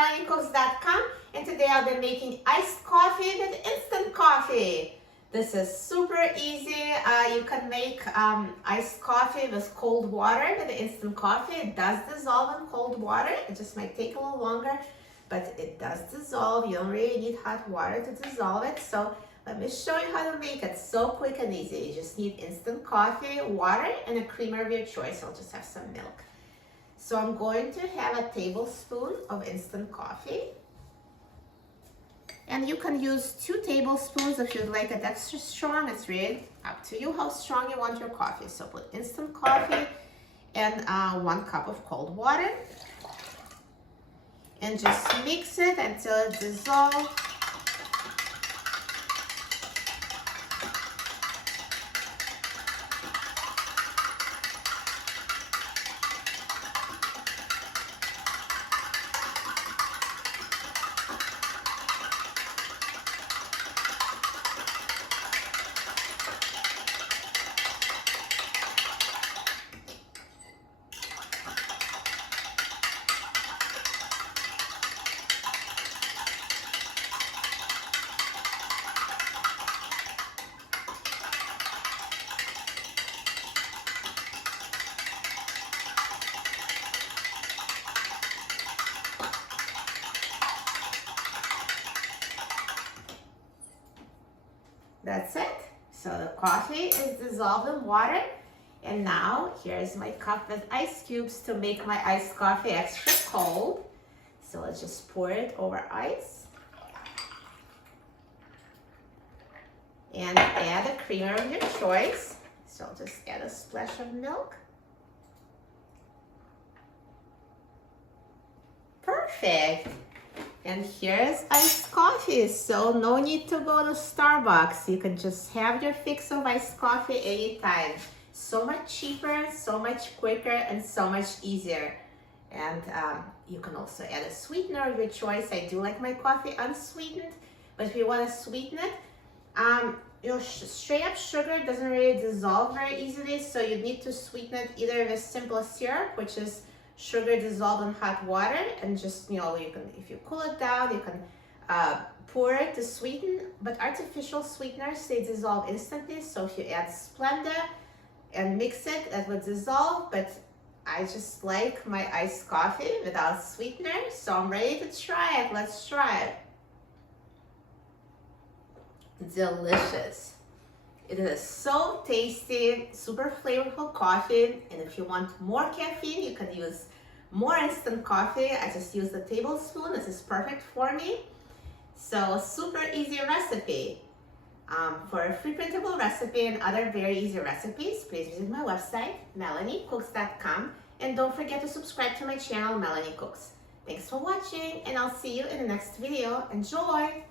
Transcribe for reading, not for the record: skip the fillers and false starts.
MelanieCooks.com, and today I'll be making iced coffee with instant coffee. This is super easy. You can make iced coffee with cold water with instant coffee. It does dissolve in cold water. It just might take a little longer, but it does dissolve. You don't really need hot water to dissolve it. So let me show you how to make it so quick and easy. You just need instant coffee, water, and a creamer of your choice. I'll just have some milk. So I'm going to have a tablespoon of instant coffee. And you can use 2 tablespoons if you'd like it extra strong. It's really up to you how strong you want your coffee. So put instant coffee and 1 cup of cold water. And just mix it until it dissolves. That's it. So the coffee is dissolved in water. And now here's my cup with ice cubes to make my iced coffee extra cold. So let's just pour it over ice. And add a creamer of your choice. So I'll just add a splash of milk. Perfect. And here's iced coffee, so no need to go to Starbucks. You can just have your fix of iced coffee anytime. So much cheaper, so much quicker, and so much easier. And you can also add a sweetener of your choice. I do like my coffee unsweetened, but if you want to sweeten it, straight up sugar doesn't really dissolve very easily, so you need to sweeten it either with simple syrup, which is sugar dissolved in hot water, and just, you can, if you cool it down, you can pour it to sweeten. But artificial sweeteners, they dissolve instantly. So if you add Splenda and mix it, it would dissolve. But I just like my iced coffee without sweetener, so I'm ready to try it. Let's try it. Delicious. It is so tasty, super flavorful coffee. And if you want more caffeine, you can use more instant coffee. I just use a tablespoon. This is perfect for me. So super easy recipe. For a free printable recipe and other very easy recipes, please visit my website, MelanieCooks.com. And don't forget to subscribe to my channel, Melanie Cooks. Thanks for watching, and I'll see you in the next video. Enjoy!